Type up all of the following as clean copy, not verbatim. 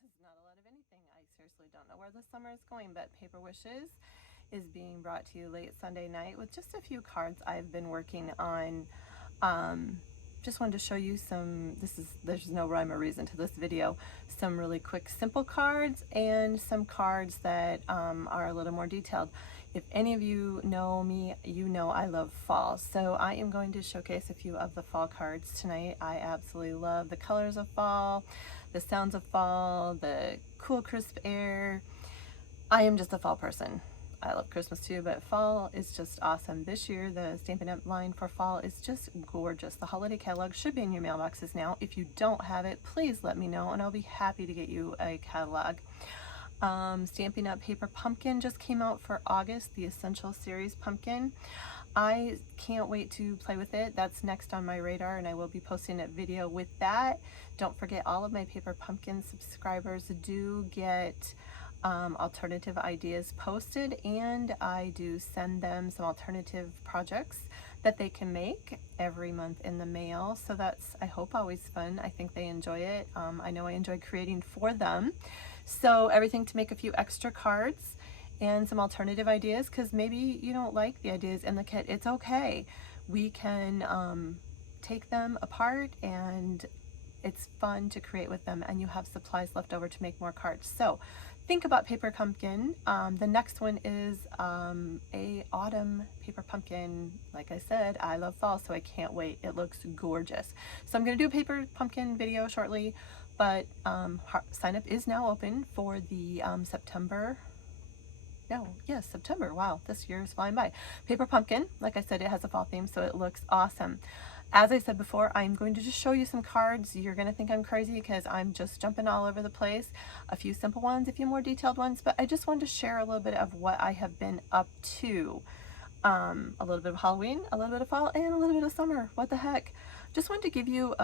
just not a lot of anything. I seriously don't know where the summer is going, but Paper Wishes is being brought to you late Sunday night with just a few cards I've been working on. Just wanted to show you some, there's no rhyme or reason to this video, some really quick simple cards and some cards that are a little more detailed. If any of you know me, you know I love fall, so I am going to showcase a few of the fall cards tonight. I absolutely love the colors of fall, the sounds of fall, the cool crisp air. I am just a fall person. I love Christmas too, but fall is just awesome. This year, the Stampin' Up! Line for fall is just gorgeous. The holiday catalog should be in your mailboxes now. If you don't have it, please let me know and I'll be happy to get you a catalog. Stampin' Up! Paper Pumpkin just came out for August, the Essential Series Pumpkin. I can't wait to play with it. That's next on my radar and I will be posting a video with that. Don't forget, all of my Paper Pumpkin subscribers do get alternative ideas posted, and I do send them some alternative projects that they can make every month in the mail. So that's, I hope, always fun. I think they enjoy it. I know I enjoy creating for them. So everything to make a few extra cards and some alternative ideas, because maybe you don't like the ideas in the kit. It's okay. We can take them apart and it's fun to create with them, and you have supplies left over to make more cards. So think about Paper Pumpkin. The next one is a autumn Paper Pumpkin. Like I said, I love fall, so I can't wait. It looks gorgeous. So I'm going to do a Paper Pumpkin video shortly, but sign up is now open for the September. Wow, this year is flying by. Paper Pumpkin, like I said, it has a fall theme, so it looks awesome. As I said before, I'm going to just show you some cards. You're going to think I'm crazy because I'm just jumping all over the place. A few simple ones, a few more detailed ones, but I just wanted to share a little bit of what I have been up to. A little bit of Halloween, a little bit of fall, and a little bit of summer. What the heck? Just wanted to give you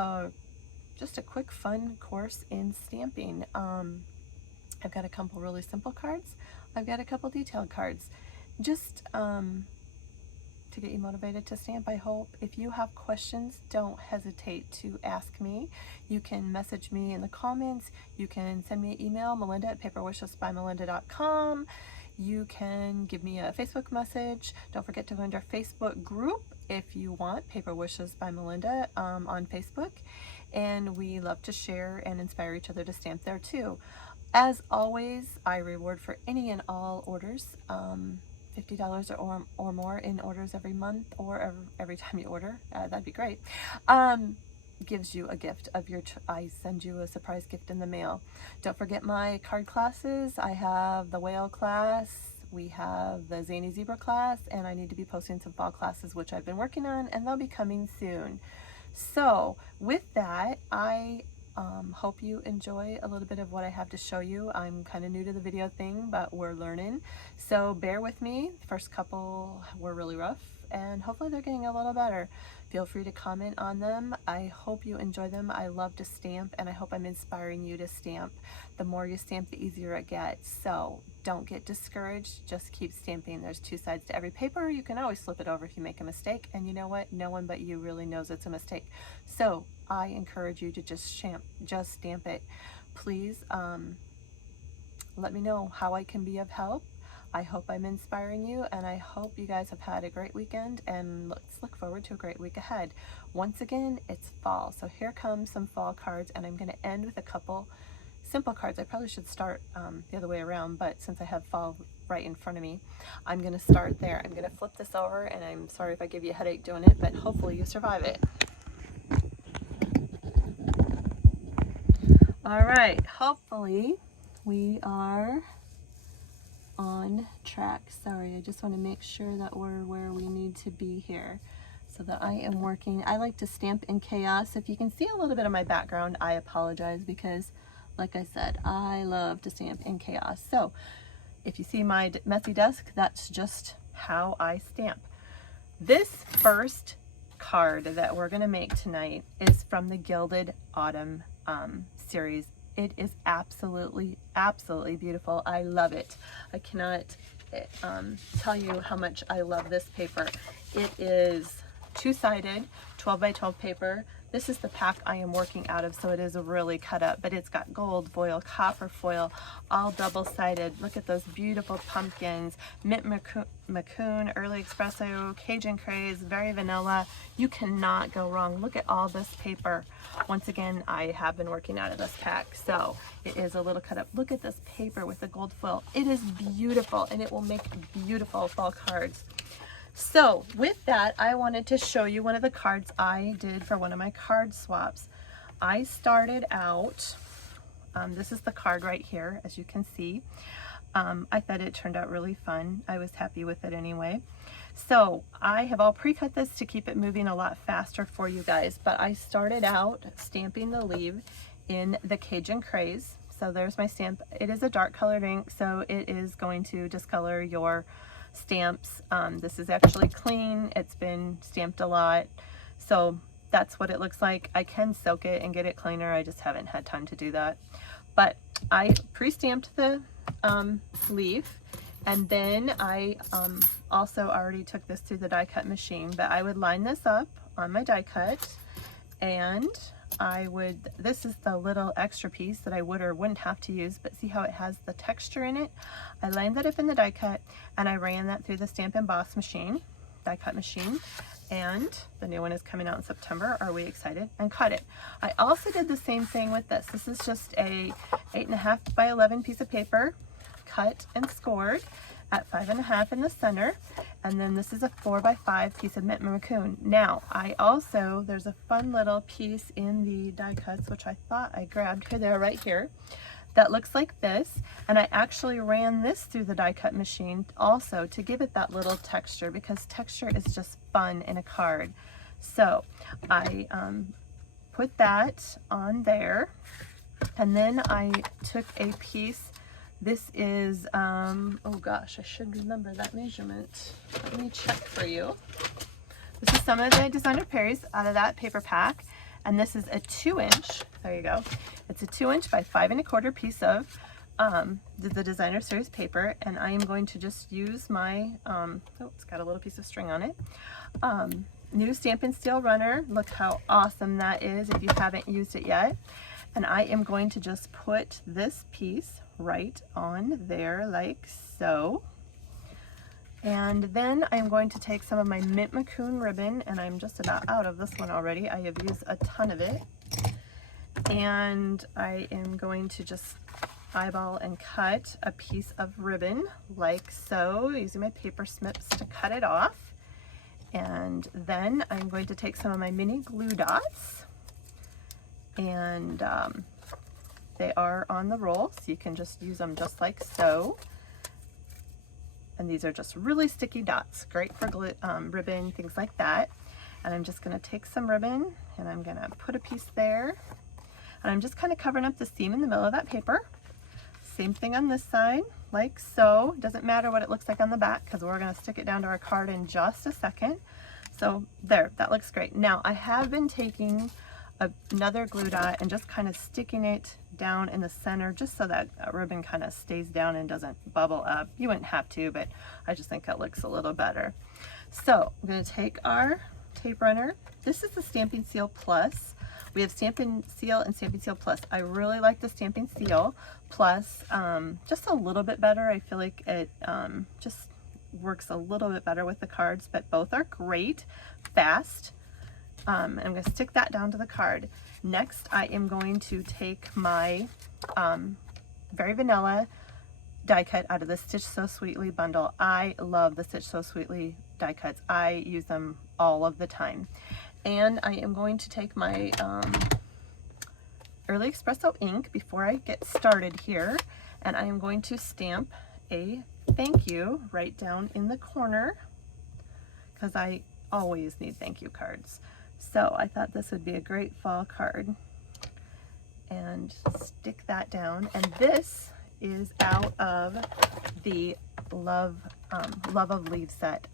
just a quick fun course in stamping. I've got a couple really simple cards. I've got a couple detailed cards. Just to get you motivated to stamp, I hope. If you have questions, don't hesitate to ask me. You can message me in the comments. You can send me an email, melinda@paperwishesbymelinda.com. You can give me a Facebook message. Don't forget to join our Facebook group if you want, Paper Wishes by Melinda on Facebook. And we love to share and inspire each other to stamp there too. As always, I reward for any and all orders. $50 or more in orders every month, or every time you order. That'd be great. Gives you a gift of your I send you a surprise gift in the mail. Don't forget my card classes. I have the whale class, we have the zany zebra class, and I need to be posting some fall classes, which I've been working on, and they'll be coming soon. So with that, I hope you enjoy a little bit of what I have to show you. I'm kind of new to the video thing, but we're learning. So bear with me. The first couple were really rough, and hopefully they're getting a little better. Feel free to comment on them. I hope you enjoy them. I love to stamp, and I hope I'm inspiring you to stamp. The more you stamp, the easier it gets. So don't get discouraged. Just keep stamping. There's two sides to every paper. You can always flip it over if you make a mistake, and you know what? No one but you really knows it's a mistake. So I encourage you to just stamp it. Please let me know how I can be of help. I hope I'm inspiring you, and I hope you guys have had a great weekend, and let's look forward to a great week ahead. Once again, it's fall, so here comes some fall cards, and I'm going to end with a couple simple cards. I probably should start the other way around, but since I have fall right in front of me, I'm going to start there. I'm going to flip this over, and I'm sorry if I give you a headache doing it, but hopefully you survive it. All right, hopefully we are on track. Sorry, I just want to make sure that we're where we need to be here so that I am working. I like to stamp in chaos. If you can see a little bit of my background, I apologize because, like I said, I love to stamp in chaos. So if you see my messy desk, that's just how I stamp. This first card that we're going to make tonight is from the Gilded Autumn series. It is absolutely beautiful. I love it. I cannot tell you how much I love this paper. It is two-sided 12 by 12 paper. This is the pack I am working out of, so it is really cut up, but it's got gold foil, copper foil, all double-sided. Look at those beautiful pumpkins, mint macoon, early espresso, Cajun craze, very vanilla. You cannot go wrong. Look at all this paper. Once again, I have been working out of this pack, so it is a little cut up. Look at this paper with the gold foil. It is beautiful, and it will make beautiful fall cards. So with that, I wanted to show you one of the cards I did for one of my card swaps. I started out, this is the card right here, as you can see. I thought it turned out really fun. I was happy with it anyway. So I have all pre-cut this to keep it moving a lot faster for you guys, but I started out stamping the leaf in the Cajun Craze. So there's my stamp. It is a dark colored ink, so it is going to discolor your stamps. This is actually clean. It's been stamped a lot, so that's what it looks like. I can soak it and get it cleaner. I just haven't had time to do that. But I pre-stamped the leaf, and then I also already took this through the die cut machine. But I would line this up on my die cut, and I would, this is the little extra piece that I would or wouldn't have to use, but see how it has the texture in it? I lined that up in the die cut, and I ran that through the Stamp and Boss machine, die cut machine, and the new one is coming out in September. Are we excited? And cut it. I also did the same thing with this. This is just a 8.5 by 11 piece of paper, cut and scored at 5.5 in the center, and then this is a 4 by 5 piece of mint macoon. Now I also, there's a fun little piece in the die cuts which I thought I grabbed. Here they are right here, that looks like this, and I actually ran this through the die cut machine also to give it that little texture, because texture is just fun in a card. So I put that on there, and then I took a piece. This is, oh gosh, I should remember that measurement. Let me check for you. This is some of the designer Perry's out of that paper pack. And this is a 2-inch, there you go. It's a 2-inch by 5 1/4 piece of the designer series paper. And I am going to just use my, oh, it's got a little piece of string on it. New Stampin' Steel Runner. Look how awesome that is if you haven't used it yet. And I am going to just put this piece right on there like so. And then I'm going to take some of my mint macoon ribbon, and I'm just about out of this one already. I have used a ton of it. And I am going to just eyeball and cut a piece of ribbon like so, using my paper snips to cut it off. And then I'm going to take some of my mini glue dots, and they are on the roll, so you can just use them just like so. And these are just really sticky dots, great for glue, ribbon, things like that. And I'm just going to take some ribbon, and I'm going to put a piece there. And I'm just kind of covering up the seam in the middle of that paper. Same thing on this side, like so. Doesn't matter what it looks like on the back, because we're going to stick it down to our card in just a second. So there, that looks great. Now I have been taking another glue dot and just kind of sticking it down in the center, just so that ribbon kind of stays down and doesn't bubble up. You wouldn't have to, but I just think it looks a little better. So I'm going to take our tape runner. This is the Stampin' Seal Plus. We have Stampin' Seal and Stampin' Seal Plus. I really like the Stampin' Seal Plus, just a little bit better. I feel like it just works a little bit better with the cards, but both are great, fast. I'm going to stick that down to the card. Next, I am going to take my Very Vanilla die cut out of the Stitch So Sweetly bundle. I love the Stitch So Sweetly die cuts. I use them all of the time. And I am going to take my Early Espresso ink before I get started here, and I am going to stamp a thank you right down in the corner, because I always need thank you cards. So I thought this would be a great fall card, and stick that down. And this is out of the Love of Leaves set.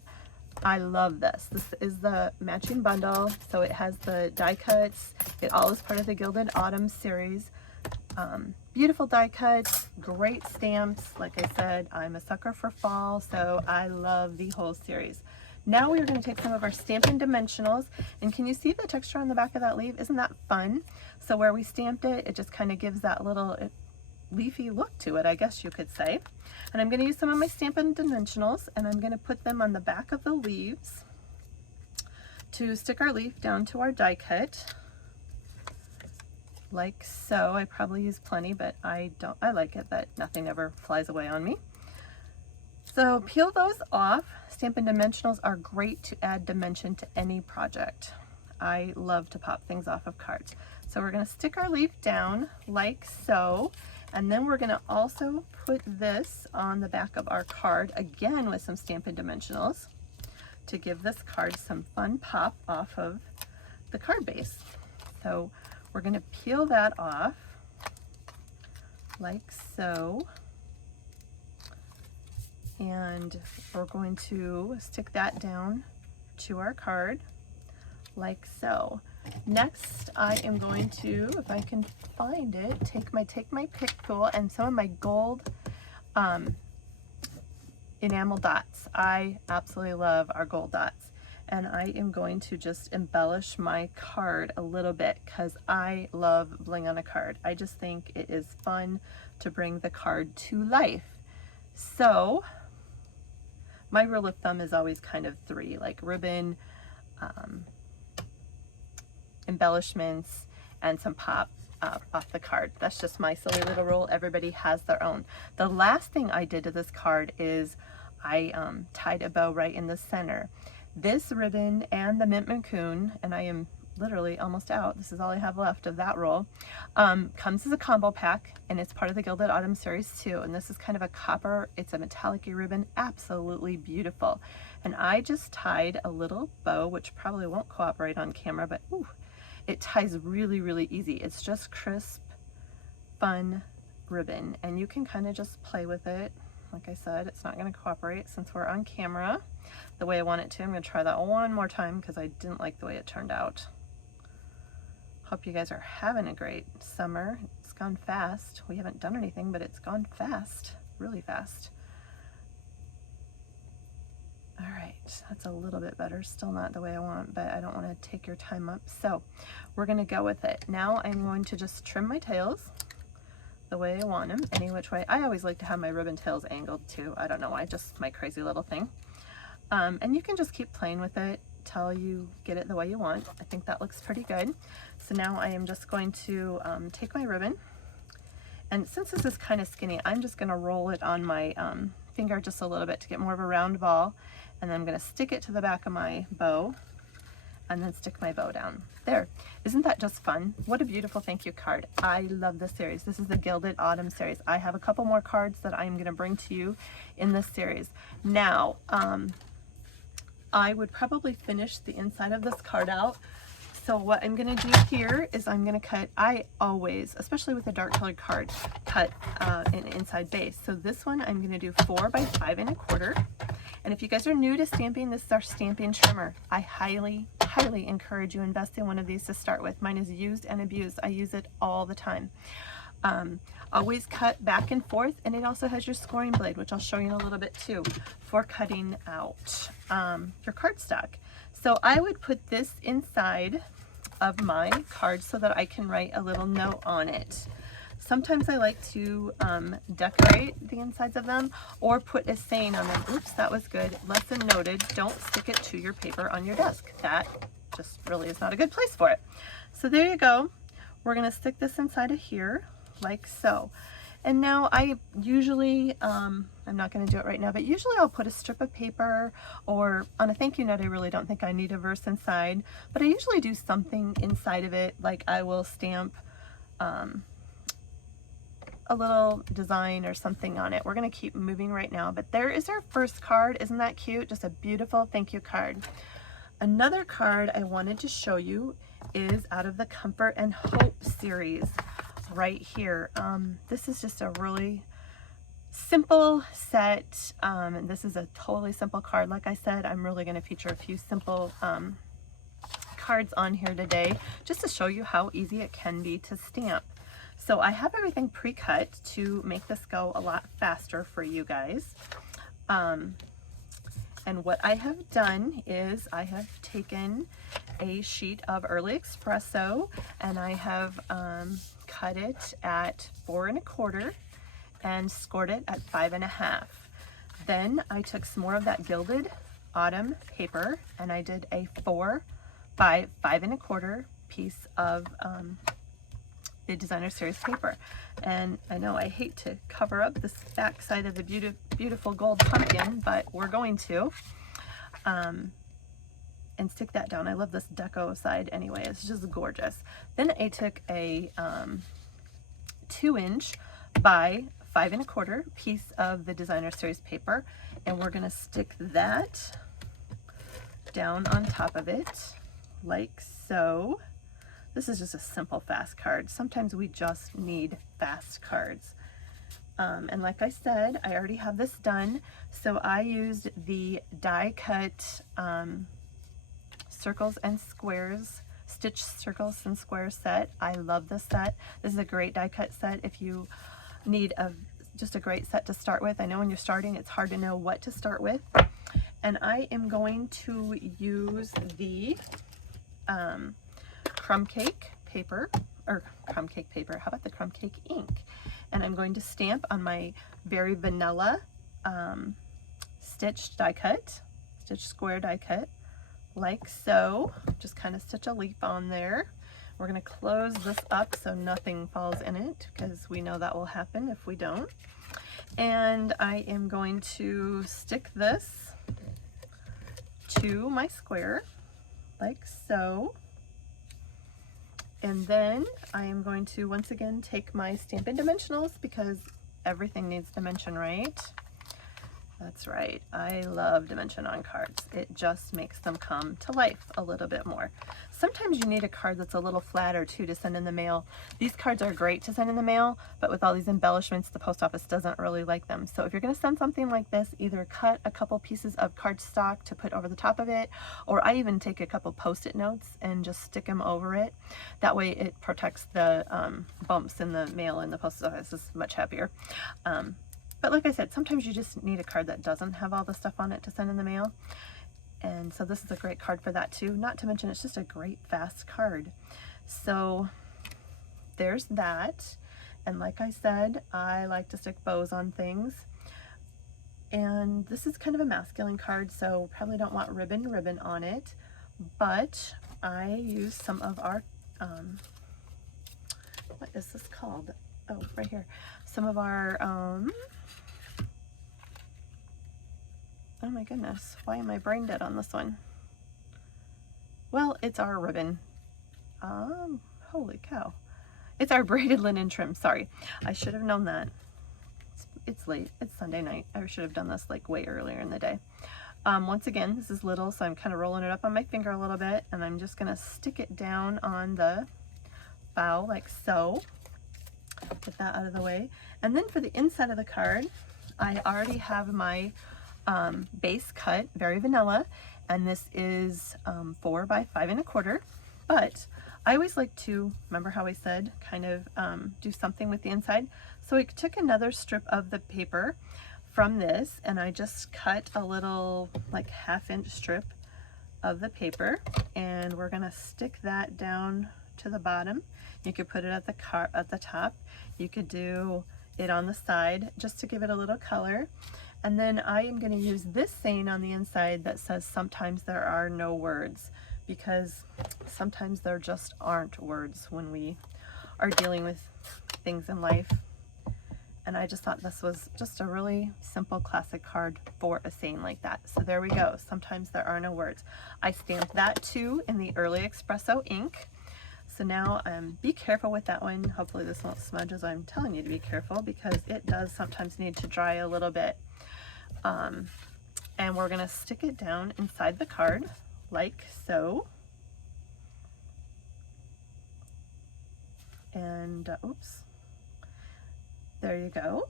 I love this. This is the matching bundle, so it has the die cuts. It all is part of the Gilded Autumn series. Beautiful die cuts, great stamps. Like I said, I'm a sucker for fall, so I love the whole series. Now we're going to take some of our Stampin' Dimensionals, and can you see the texture on the back of that leaf? Isn't that fun? So where we stamped it, it just kind of gives that little leafy look to it, I guess you could say. And I'm going to use some of my Stampin' Dimensionals, and I'm going to put them on the back of the leaves to stick our leaf down to our die cut, like so. I probably use plenty, but I like it that nothing ever flies away on me. So peel those off. Stampin' Dimensionals are great to add dimension to any project. I love to pop things off of cards. So we're going to stick our leaf down like so, and then we're going to also put this on the back of our card, again with some Stampin' Dimensionals, to give this card some fun pop off of the card base. So we're going to peel that off like so. And we're going to stick that down to our card like so. Next, I am going to, if I can find it, take my pick tool and some of my gold enamel dots. I absolutely love our gold dots. And I am going to just embellish my card a little bit because I love bling on a card. I just think it is fun to bring the card to life. So my rule of thumb is always kind of 3, like ribbon, embellishments, and some pop off the card. That's just my silly little rule. Everybody has their own. The last thing I did to this card is I tied a bow right in the center. This ribbon and the Mint Macoon, and I am literally almost out, this is all I have left of that roll, comes as a combo pack, and it's part of the Gilded Autumn series too. And this is kind of a copper, it's a metallic-y ribbon, absolutely beautiful. And I just tied a little bow, which probably won't cooperate on camera, but ooh, it ties really, really easy. It's just crisp, fun ribbon, and you can kind of just play with it. Like I said, it's not going to cooperate since we're on camera the way I want it to. I'm going to try that one more time because I didn't like the way it turned out. Hope you guys are having a great summer. It's gone fast. We haven't done anything, but it's gone fast, really fast. All right, that's a little bit better. Still not the way I want, but I don't want to take your time up. So we're going to go with it. Now I'm going to just trim my tails the way I want them, any which way. I always like to have my ribbon tails angled too. I don't know why, just my crazy little thing. And you can just keep playing with it till you get it the way you want. I think that looks pretty good. So now I am just going to take my ribbon, and since this is kind of skinny, I'm just going to roll it on my finger just a little bit to get more of a round ball, and then I'm going to stick it to the back of my bow and then stick my bow down. There. Isn't that just fun? What a beautiful thank you card. I love this series. This is the Gilded Autumn series. I have a couple more cards that I'm going to bring to you in this series. Now, I would probably finish the inside of this card out. So what I'm going to do here is I'm going to cut, I always, especially with a dark colored card, cut an inside base. So this one I'm going to do 4 by 5 1/4. And if you guys are new to stamping, this is our Stampin' trimmer. I highly, highly encourage you invest in one of these to start with. Mine is used and abused. I use it all the time. Always cut back and forth, and it also has your scoring blade, which I'll show you in a little bit too, for cutting out your cardstock. So I would put this inside of my card so that I can write a little note on it. Sometimes I like to decorate the insides of them or put a saying on them. Oops, that was good. Lesson noted, don't stick it to your paper on your desk. That just really is not a good place for it. So there you go. We're going to stick this inside of here like so. And now I usually, I'm not going to do it right now, but usually I'll put a strip of paper, or on a thank you note I really don't think I need a verse inside, but I usually do something inside of it, like I will stamp a little design or something on it. We're going to keep moving right now, but there is our first card. Isn't that cute? Just a beautiful thank you card. Another card I wanted to show you is out of the Comfort and Hope series right here. This is just a really simple set, and this is a totally simple card. Like I said, I'm really going to feature a few simple cards on here today just to show you how easy it can be to stamp. So I have everything pre-cut to make this go a lot faster for you guys. And what I have done is I have taken a sheet of Early Espresso and I have cut it at 4 1/4 and scored it at 5 1/2. Then I took some more of that Gilded Autumn paper and I did a 4 by 5 1/4 piece of the Designer Series paper. And I know I hate to cover up this back side of the beautiful gold pumpkin, but we're going to. And stick that down. I love this deco side anyway. It's just gorgeous. Then I took a 2" by 5 1/4 piece of the Designer Series paper, and we're going to stick that down on top of it like so. This is just a simple fast card. Sometimes we just need fast cards. And like I said, I already have this done, so I used the die cut circles and squares, stitch circles and squares set. I love this set. This is a great die cut set if you need just a great set to start with. I know when you're starting it's hard to know what to start with. And I am going to use the crumb cake paper, how about the crumb cake ink? And I'm going to stamp on my very vanilla stitched die cut, stitch square die cut, like so. Just kind of stitch a leaf on there. We're going to close this up so nothing falls in it, because we know that will happen if we don't. And I am going to stick this to my square, like so. And then I am going to once again take my Stampin' dimensionals, because everything needs dimension, right? That's right. I love dimension on cards. It just makes them come to life a little bit more. Sometimes you need a card that's a little flatter too to send in the mail. These cards are great to send in the mail, but with all these embellishments, the post office doesn't really like them. So if you're going to send something like this, either cut a couple pieces of cardstock to put over the top of it, or I even take a couple post-it notes and just stick them over it. That way it protects the bumps in the mail, and the post office is much happier. But like I said, sometimes you just need a card that doesn't have all the stuff on it to send in the mail. And so this is a great card for that too. Not to mention it's just a great fast card. So there's that. And like I said, I like to stick bows on things. And this is kind of a masculine card, so probably don't want ribbon on it. But I use some of our, what is this called? Oh, right here. Some of our, oh my goodness, why am I brain dead on this one? Well, it's our ribbon. Holy cow. It's our braided linen trim, sorry. I should have known that. It's late, it's Sunday night. I should have done this like way earlier in the day. Once again, this is little, so I'm kind of rolling it up on my finger a little bit, and I'm just gonna stick it down on the bow like so. Get that out of the way. And then for the inside of the card, I already have my base cut, very vanilla, and this is 4 by 5 1/4. But I always like to, remember how I said, kind of do something with the inside. So I took another strip of the paper from this, and I just cut a little like 1/2" strip of the paper, and we're gonna stick that down to the bottom. You could put it at the top. You could do it on the side just to give it a little color. And then I am going to use this saying on the inside that says sometimes there are no words, because sometimes there just aren't words when we are dealing with things in life. And I just thought this was just a really simple classic card for a saying like that. So there we go. Sometimes there are no words. I stamped that too in the Early Espresso ink. So now be careful with that one. Hopefully this won't smudge as I'm telling you to be careful, because it does sometimes need to dry a little bit. And we're going to stick it down inside the card like so. And oops, there you go.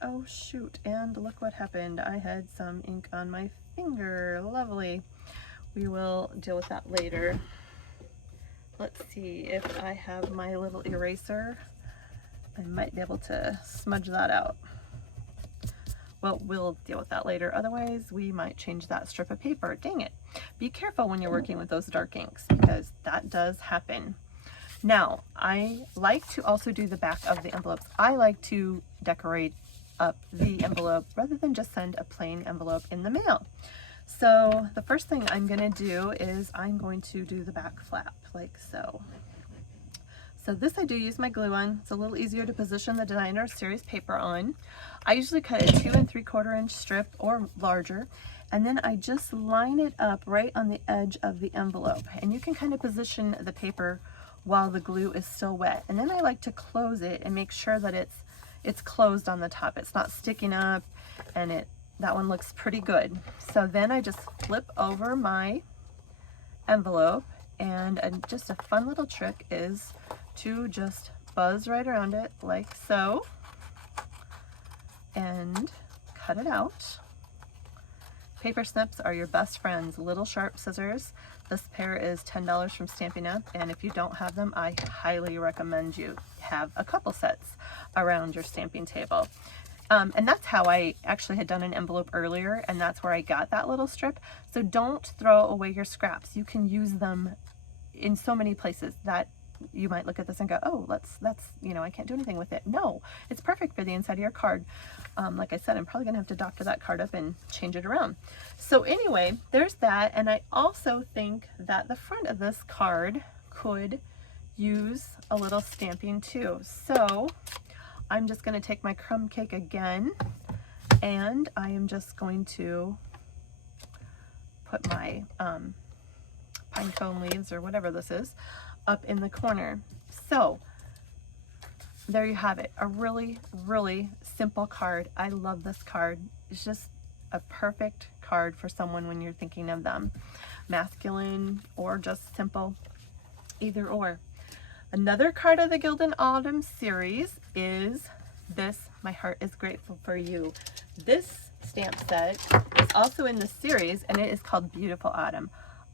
Oh shoot, and look what happened. I had some ink on my finger. Lovely. We will deal with that later. Let's see if I have my little eraser. I might be able to smudge that out. Well, we'll deal with that later. Otherwise, we might change that strip of paper. Dang it. Be careful when you're working with those dark inks because that does happen. Now, I like to also do the back of the envelopes. I like to decorate up the envelope rather than just send a plain envelope in the mail. So the first thing I'm going to do is I'm going to do the back flap like so. So this I do use my glue on. It's a little easier to position the designer series paper on. I usually cut a 2 3/4 inch strip or larger, and then I just line it up right on the edge of the envelope. And you can kind of position the paper while the glue is still wet. And then I like to close it and make sure that it's closed on the top. It's not sticking up, and that one looks pretty good. So then I just flip over my envelope, and just a fun little trick is to just buzz right around it like so and cut it out. Paper snips are your best friends. Little sharp scissors. This pair is $10 from Stampin' Up, and if you don't have them, I highly recommend you have a couple sets around your stamping table. And that's how I actually had done an envelope earlier, and that's where I got that little strip. So don't throw away your scraps. You can use them in so many places that you might look at this and go, oh, that's you know, I can't do anything with it. No, it's perfect for the inside of your card. Like I said, I'm probably gonna have to doctor that card up and change it around. So anyway, there's that. And I also think that the front of this card could use a little stamping too. So I'm just gonna take my crumb cake again, and I am just going to put my pine cone leaves or whatever this is up in the corner. So there you have it, a really, really simple card. I love this card. It's just a perfect card for someone when you're thinking of them, masculine or just simple, either or. Another card of the Gilded Autumn series is this, My Heart is Grateful for You. This stamp set is also in the series, and it is called Beautiful Autumn.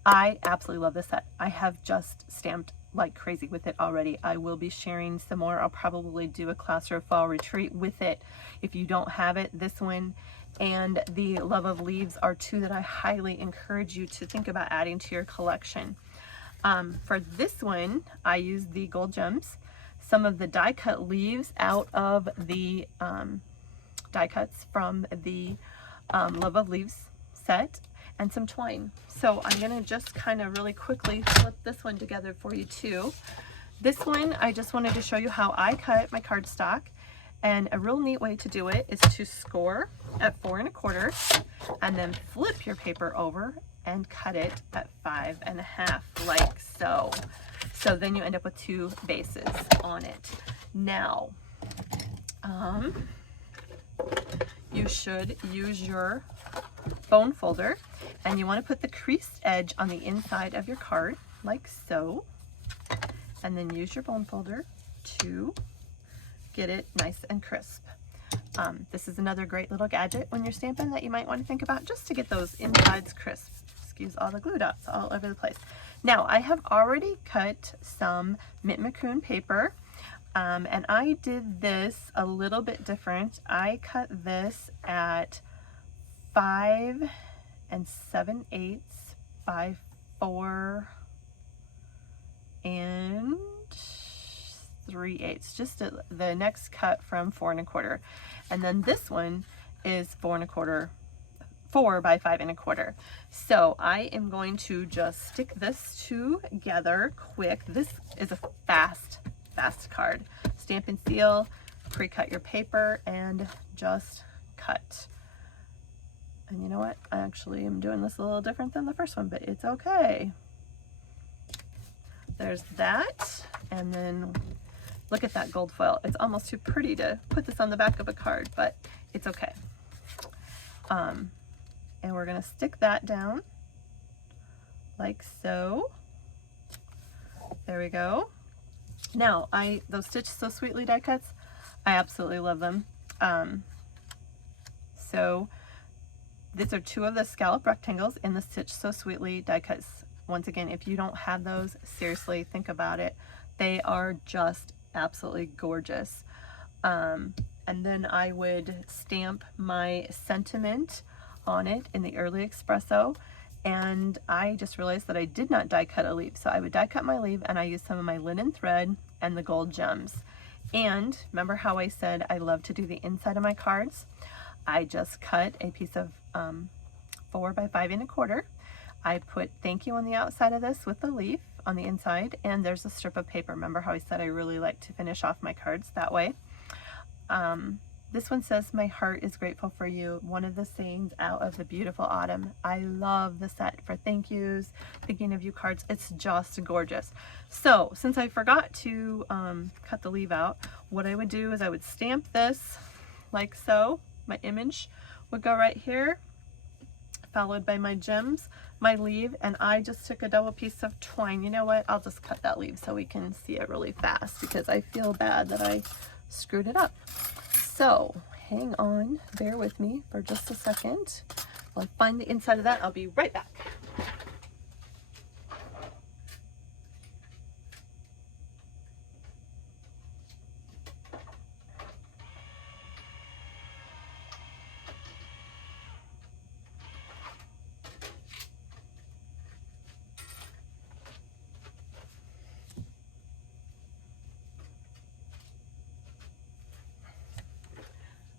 I absolutely love this set. I have just stamped like crazy with it already. I will be sharing some more. I'll probably do a class or a fall retreat with it. If you don't have it, this one and the Love of Leaves are two that I highly encourage you to think about adding to your collection. For this one, I used the gold gems, some of the die cut leaves out of the die cuts from the Love of Leaves set, and some twine. So I'm gonna just kind of really quickly flip this one together for you too. This one, I just wanted to show you how I cut my cardstock, and a real neat way to do it is to score at 4 1/4 and then flip your paper over and cut it at 5 1/2 like so. So then you end up with 2 bases on it. Now, you should use your bone folder, and you want to put the creased edge on the inside of your card like so, and then use your bone folder to get it nice and crisp. This is another great little gadget when you're stamping that you might want to think about just to get those insides crisp. Excuse all the glue dots all over the place. Now I have already cut some mint macaroon paper, and I did this a little bit different. I cut this at 5 7/8 by 4 3/8, just the next cut from 4 1/4, and then this one is 4 1/4, 4 by 5 1/4. So I am going to just stick this together quick. This is a fast card. Stamp and seal, pre-cut your paper, and just cut. And you know what? I actually am doing this a little different than the first one, but it's okay. There's that, and then look at that gold foil. It's almost too pretty to put this on the back of a card, but it's okay. And we're gonna stick that down like so. There we go. Now, those Stitch So Sweetly die cuts, I absolutely love them. So these are 2 of the scallop rectangles in the Stitch So Sweetly die cuts. Once again, if you don't have those, seriously think about it. They are just absolutely gorgeous. and then I would stamp my sentiment on it in the early espresso. And I just realized that I did not die cut a leaf. So I would die cut my leaf, and I used some of my linen thread and the gold gems. And remember how I said I love to do the inside of my cards? I just cut a piece of 4 by 5 1/4. I put thank you on the outside of this with the leaf on the inside, and there's a strip of paper. Remember how I said I really like to finish off my cards that way? This one says, my heart is grateful for you. One of the sayings out of the beautiful autumn. I love the set for thank yous, thinking of you cards. It's just gorgeous. So since I forgot to cut the leaf out, what I would do is I would stamp this like so. My image would go right here, followed by my gems, my leaf, and I just took a double piece of twine. You know what? I'll just cut that leaf so we can see it really fast, because I feel bad that I screwed it up. So hang on, bear with me for just a second. I'll find the inside of that. I'll be right back.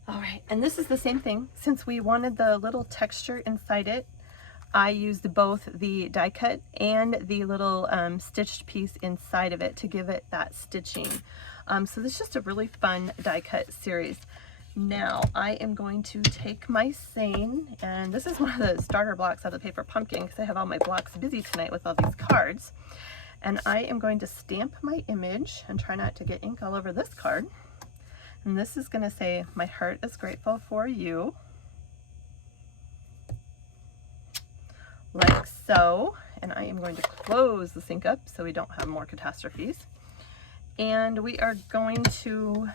All right, and this is the same thing. Since we wanted the little texture inside it, I used both the die cut and the little stitched piece inside of it to give it that stitching. So this is just a really fun die cut series. Now I am going to take my seine, and this is one of the starter blocks of the paper pumpkin because I have all my blocks busy tonight with all these cards. And I am going to stamp my image and try not to get ink all over this card. And this is going to say, my heart is grateful for you, like so. And I am going to close the sink up so we don't have more catastrophes. And we are going to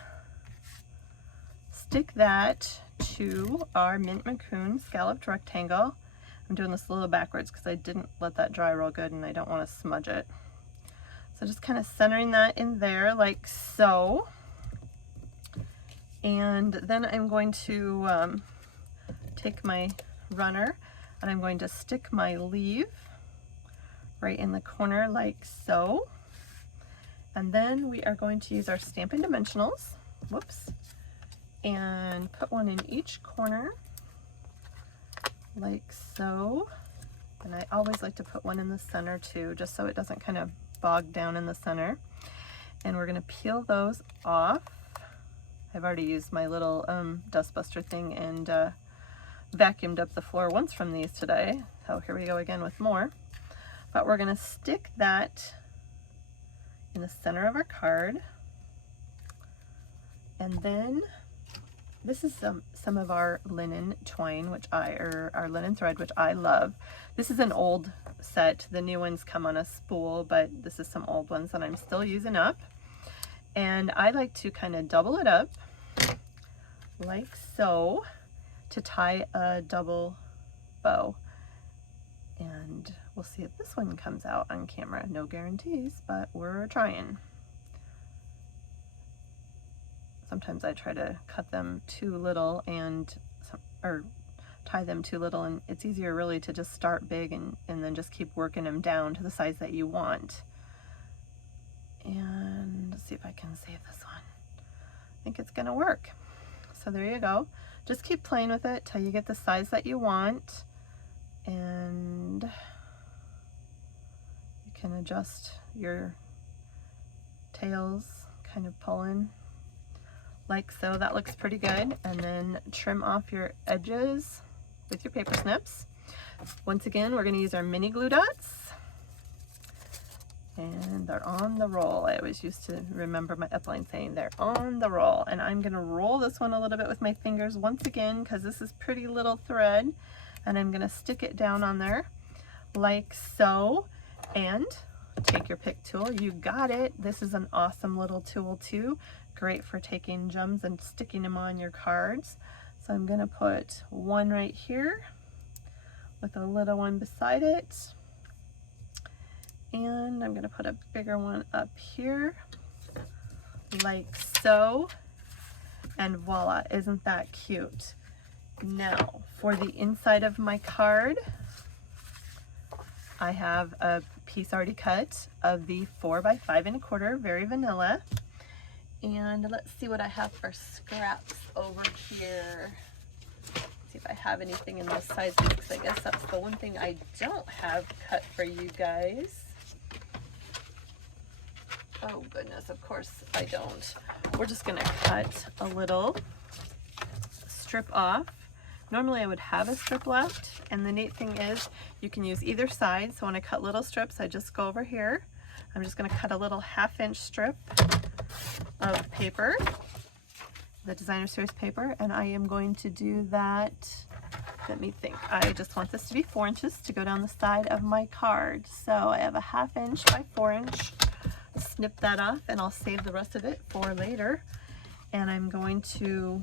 stick that to our mint macoon scalloped rectangle. I'm doing this a little backwards because I didn't let that dry real good and I don't want to smudge it. So just kind of centering that in there like so. And then I'm going to take my runner and I'm going to stick my leaf right in the corner like so. And then we are going to use our Stampin' Dimensionals, whoops, and put one in each corner like so. And I always like to put one in the center too, just so it doesn't kind of bog down in the center. And we're going to peel those off. I've already used my little dust buster thing and vacuumed up the floor once from these today. So here we go again with more. But we're going to stick that in the center of our card. And then this is some of our linen twine, our linen thread, which I love. This is an old set. The new ones come on a spool, but this is some old ones that I'm still using up. And I like to kind of double it up like so to tie a double bow. And we'll see if this one comes out on camera. No guarantees, but we're trying. Sometimes I try to cut them too little or tie them too little, and it's easier really to just start big and then just keep working them down to the size that you want. And let's see if I can save this one. I think it's gonna work. So there you go. Just keep playing with it till you get the size that you want, and you can adjust your tails, kind of pulling like so. That looks pretty good. And then trim off your edges with your paper snips. Once again, we're going to use our mini glue dots. And they're on the roll. I always used to remember my upline saying they're on the roll. And I'm going to roll this one a little bit with my fingers once again because this is pretty little thread. And I'm going to stick it down on there like so. And take your pick tool. You got it. This is an awesome little tool too. Great for taking gems and sticking them on your cards. So I'm going to put one right here with a little one beside it. And I'm going to put a bigger one up here like so. And voila, isn't that cute? Now, for the inside of my card, I have a piece already cut of the 4 by 5 1/4, very vanilla. And let's see what I have for scraps over here. See if I have anything in those sizes, because I guess that's the one thing I don't have cut for you guys. Oh goodness, of course I don't. We're just gonna cut a little strip off. Normally I would have a strip left, and the neat thing is you can use either side. So when I cut little strips, I just go over here. I'm just gonna cut a little 1/2 inch strip of paper, the designer series paper, and I am going to do that. Let me think. I just want this to be 4 inches to go down the side of my card. So I have a 1/2 inch by 4 inch. Snip that off, and I'll save the rest of it for later. And I'm going to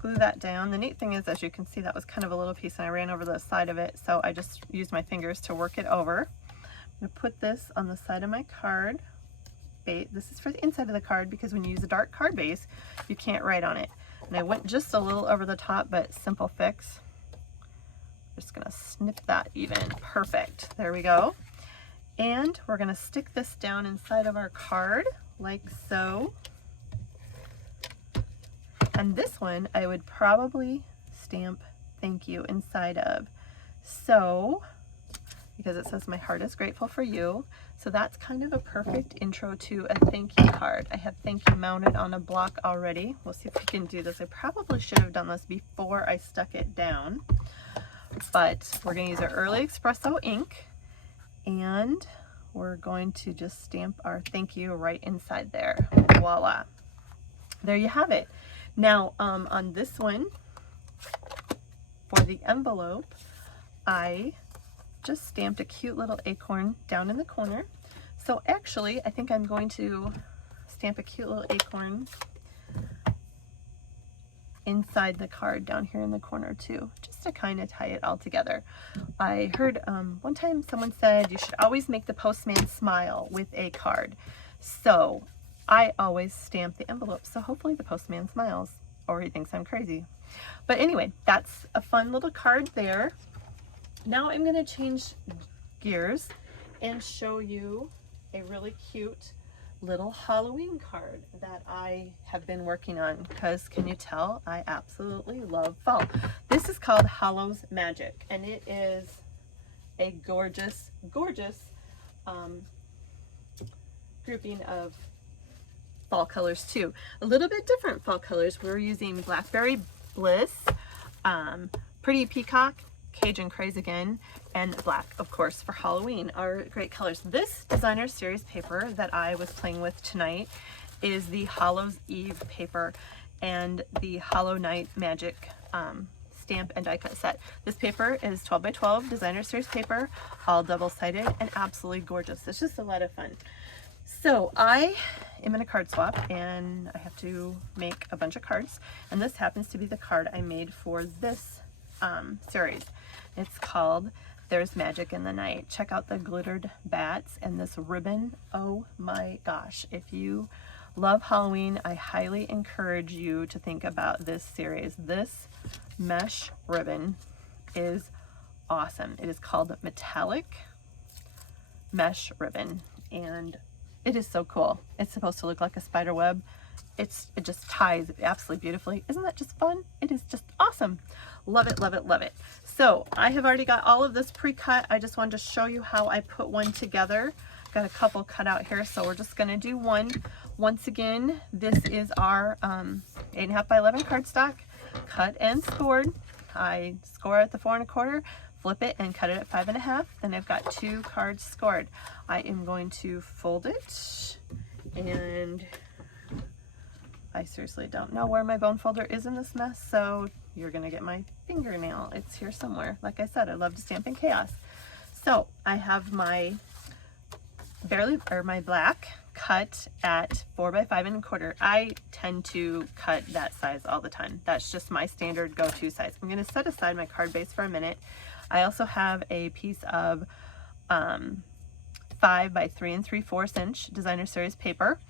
glue that down. The neat thing is, as you can see, that was kind of a little piece and I ran over the side of it, so I just used my fingers to work it over. I'm going to put this on the side of my card base. This is for the inside of the card, because when you use a dark card base, you can't write on it. And I went just a little over the top, but simple fix. Just going to snip that even. Perfect. There we go. And we're going to stick this down inside of our card like so. And this one I would probably stamp thank you inside of. So, because it says my heart is grateful for you. So that's kind of a perfect intro to a thank you card. I have thank you mounted on a block already. We'll see if we can do this. I probably should have done this before I stuck it down. But we're going to use our Early Espresso ink. And we're going to just stamp our thank you right inside there. Voila. There you have it. Now, on this one, for the envelope, I just stamped a cute little acorn down in the corner. So actually, I think I'm going to stamp a cute little acorn inside the card down here in the corner too, just to kind of tie it all together. I heard one time someone said you should always make the postman smile with a card. So I always stamp the envelope, so hopefully the postman smiles, or he thinks I'm crazy. But anyway, that's a fun little card there. Now I'm going to change gears and show you a really cute little Halloween card that I have been working on, because can you tell I absolutely love fall. This is called Hallow's Magic, and it is a gorgeous grouping of fall colors too. A little bit different fall colors. We're using Blackberry Bliss, Pretty Peacock, Cajun Craze again, and black, of course, for Halloween are great colors. This designer series paper that I was playing with tonight is the Hallows Eve paper and the Hollow Night Magic stamp and die cut set. This paper is 12 by 12 designer series paper, all double-sided and absolutely gorgeous. It's just a lot of fun. So I am in a card swap and I have to make a bunch of cards, and this happens to be the card I made for this series. It's called There's Magic in the Night. Check out the glittered bats and this ribbon. Oh my gosh, if you love Halloween, I highly encourage you to think about this series. This mesh ribbon is awesome. It is called Metallic Mesh Ribbon, and it is so cool. It's supposed to look like a spider web. It just ties absolutely beautifully. Isn't that just fun? It is just awesome. Love it, love it, love it. So I have already got all of this pre-cut. I just wanted to show you how I put one together. Got a couple cut out here, so we're just gonna do one. Once again, this is our 8.5 by 11 cardstock, cut and scored. I score at the 4 1/4, flip it and cut it at 5 1/2. Then I've got 2 cards scored. I am going to fold it, and I seriously don't know where my bone folder is in this mess, so you're gonna get my fingernail. It's here somewhere. Like I said, I love to stamp in chaos. So I have my my black cut at 4 by 5 1/4. I tend to cut that size all the time. That's just my standard go-to size. I'm gonna set aside my card base for a minute. I also have a piece of 5 by 3 3/4 inch designer series paper.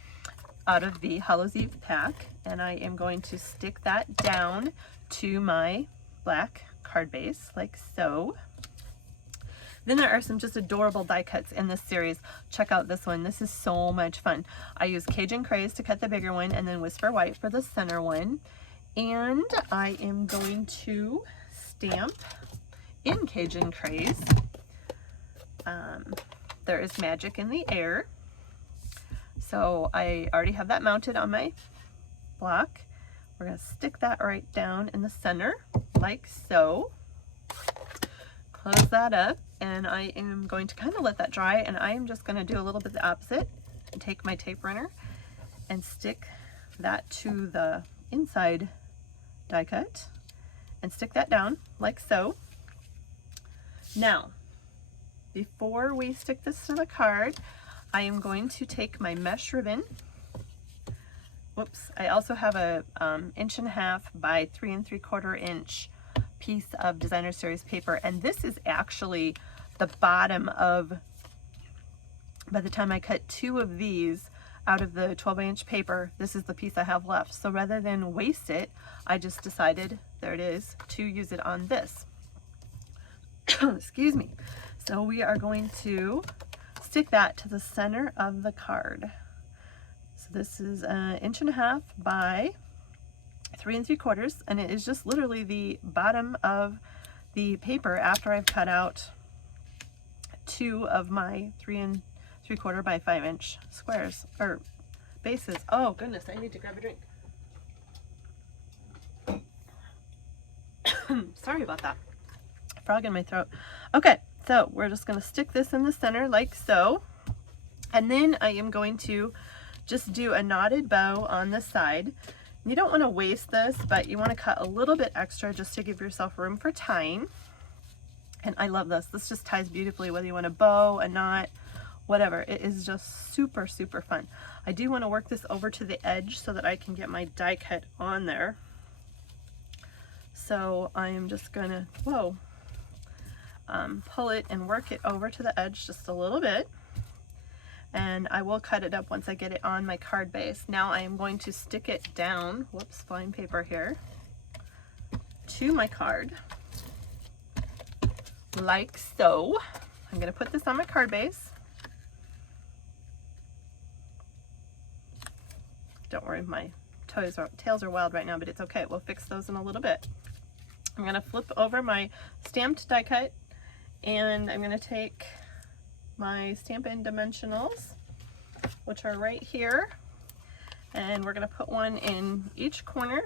out of the Hallows Eve pack, and I am going to stick that down to my black card base like so. Then there are some just adorable die cuts in this series. Check out this one. This is so much fun. I use Cajun Craze to cut the bigger one and then Whisper White for the center one. And I am going to stamp in Cajun Craze. There is magic in the air. So I already have that mounted on my block. We're going to stick that right down in the center like so. Close that up, and I am going to kind of let that dry, and I am just going to do a little bit the opposite and take my tape runner and stick that to the inside die cut and stick that down like so. Now, before we stick this to the card, I am going to take my mesh ribbon. Whoops, I also have a 1.5 inch by 3 3/4 inch piece of Designer Series paper, and this is actually the bottom of, by the time I cut 2 of these out of the 12-inch paper, this is the piece I have left. So rather than waste it, I just decided, there it is, to use it on this. Excuse me. So we are going to stick that to the center of the card. So this is 1.5 inch by 3 3/4, and it is just literally the bottom of the paper after I've cut out 2 of my 3 3/4 by 5 inch squares or bases. Oh goodness, I need to grab a drink. Sorry about that. Frog in my throat. Okay, so we're just going to stick this in the center like so, and then I am going to just do a knotted bow on the side. You don't want to waste this, but you want to cut a little bit extra just to give yourself room for tying. And I love this. This just ties beautifully, whether you want a bow, a knot, whatever. It is just super, super fun. I do want to work this over to the edge so that I can get my die cut on there. So I am just going to, pull it and work it over to the edge just a little bit. And I will cut it up once I get it on my card base. Now I am going to stick it down, whoops, flying paper here, to my card, like so. I'm going to put this on my card base. Don't worry, my tails are wild right now, but it's okay. We'll fix those in a little bit. I'm going to flip over my stamped die cut, and I'm going to take my Stampin' dimensionals, which are right here, and we're going to put one in each corner.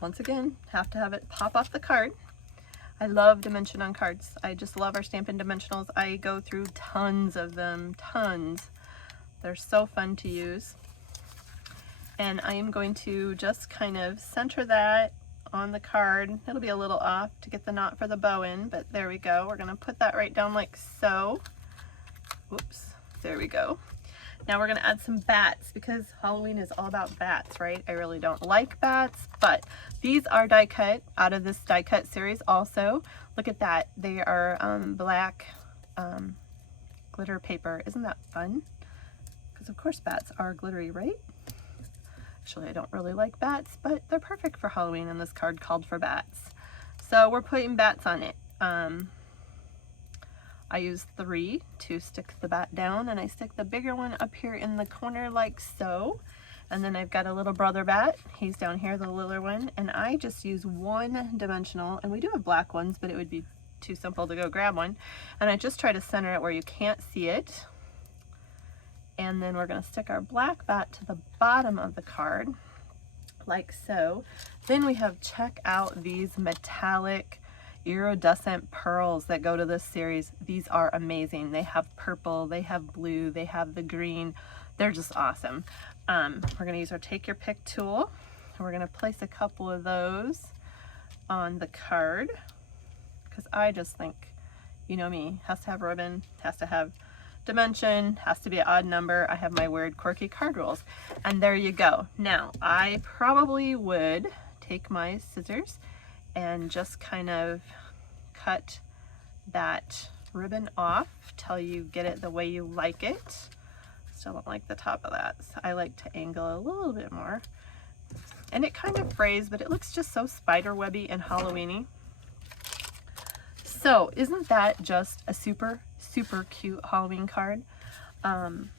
Once again, have to have it pop off the card. I love dimension on cards. I just love our Stampin' dimensionals. I go through tons of them, tons. They're so fun to use. And I am going to just kind of center that on the card. It'll be a little off to get the knot for the bow in, but there we go. We're going to put that right down like so. Whoops, there we go. Now we're going to add some bats because Halloween is all about bats, right? I really don't like bats, but these are die cut out of this die cut series also. Look at that. They are black glitter paper. Isn't that fun? Because of course bats are glittery, right? Actually, I don't really like bats, but they're perfect for Halloween, and this card called for bats. So we're putting bats on it. I use 3 to stick the bat down, and I stick the bigger one up here in the corner like so. And then I've got a little brother bat. He's down here, the littler one, and I just use 1 dimensional, and we do have black ones, but it would be too simple to go grab one. And I just try to center it where you can't see it. And then we're going to stick our black bat to the bottom of the card like so. Then we have, check out these metallic iridescent pearls that go to this series. These are amazing. They have purple, they have blue, they have the green. They're just awesome. We're going to use our take your pick tool, and we're going to place a couple of those on the card because I just think, you know me, has to have ribbon, has to have dimension, has to be an odd number. I have my weird quirky card rules, and there you go. Now I probably would take my scissors and just kind of cut that ribbon off till you get it the way you like it. Still don't like the top of that. So I like to angle a little bit more. And it kind of frays, but it looks just so spider webby and Halloweeny. So isn't that just a super, super cute Halloween card? And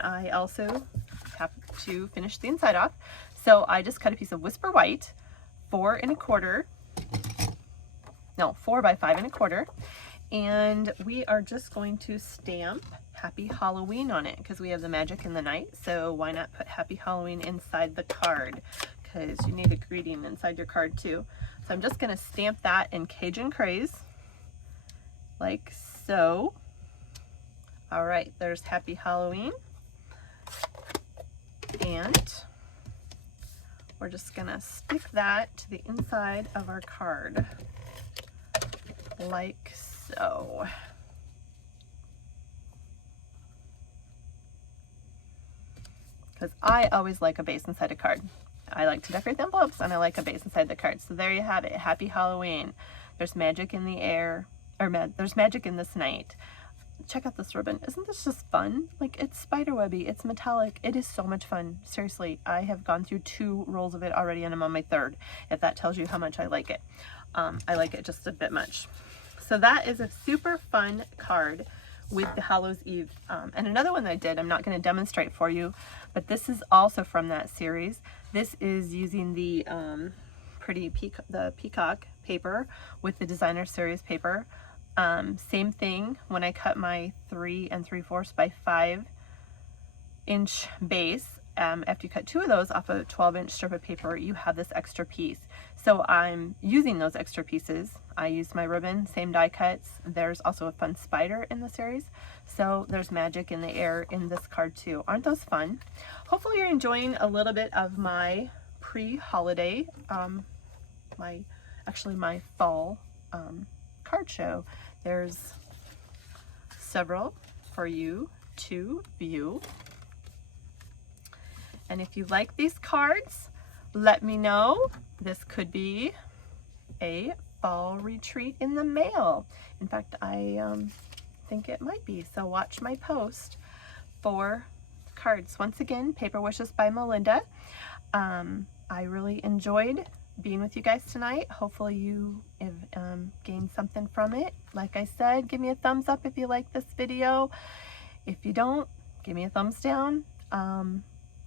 I also have to finish the inside off. So I just cut a piece of Whisper White, 4 1/4, no, 4 by 5 1/4. And we are just going to stamp Happy Halloween on it because we have the magic in the night. So why not put Happy Halloween inside the card? Because you need a greeting inside your card too. So I'm just going to stamp that in Cajun Craze, like so. All right, there's Happy Halloween. And we're just going to stick that to the inside of our card, like so. Because I always like a base inside a card. I like to decorate the envelopes and I like a base inside the card. So there you have it. Happy Halloween. There's magic in the air, or there's magic in this night. Check out this ribbon. Isn't this just fun? Like, it's spiderwebby, it's metallic. It is so much fun. Seriously, I have gone through 2 rolls of it already and I'm on my 3rd, if that tells you how much I like it. I like it just a bit much. So that is a super fun card with the Hallows Eve. And another one that I did, I'm not going to demonstrate for you, but this is also from that series. This is using the pretty peacock paper with the designer series paper. Same thing when I cut my 3 3/4 by 5 inch base. After you cut 2 of those off a 12-inch strip of paper, you have this extra piece. So I'm using those extra pieces. I used my ribbon, same die cuts. There's also a fun spider in the series. So there's magic in the air in this card too. Aren't those fun? Hopefully you're enjoying a little bit of my pre-holiday, my fall card show. There's several for you to view. And if you like these cards, let me know. This could be a fall retreat in the mail. In fact, I think it might be. So watch my post for cards. Once again, Paper Wishes by Melinda. I really enjoyed being with you guys tonight. Hopefully you have gained something from it. Like I said, give me a thumbs up if you like this video. If you don't, give me a thumbs down.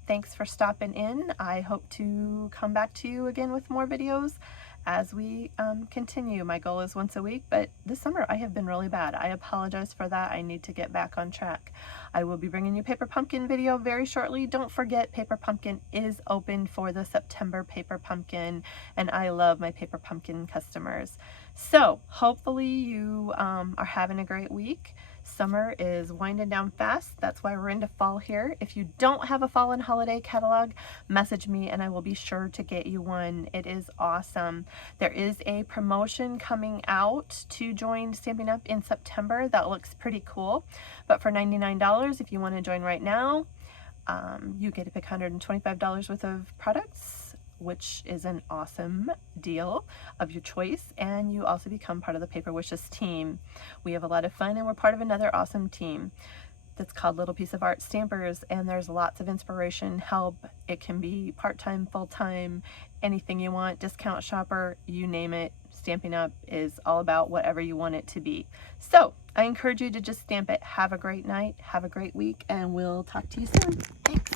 Thanks for stopping in. I hope to come back to you again with more videos as we continue. My goal is once a week, but this summer I have been really bad. I apologize for that. I need to get back on track. I will be bringing you Paper Pumpkin video very shortly. Don't forget, Paper Pumpkin is open for the September Paper Pumpkin, and I love my Paper Pumpkin customers. So hopefully you are having a great week. Summer is winding down fast. That's why we're into fall here. If you don't have a fall and holiday catalog, message me and I will be sure to get you one. It is awesome. There is a promotion coming out to join Stampin' Up! In September that looks pretty cool. But for $99, if you want to join right now, you get to pick $125 worth of products, which is an awesome deal of your choice, and you also become part of the Paper Wishes team. We have a lot of fun and we're part of another awesome team that's called Little Piece of Art Stampers, and there's lots of inspiration, help. It can be part-time, full-time, anything you want, discount shopper, you name it. Stampin' Up! Is all about whatever you want it to be. So I encourage you to just stamp it. Have a great night, have a great week, and we'll talk to you soon. Thanks.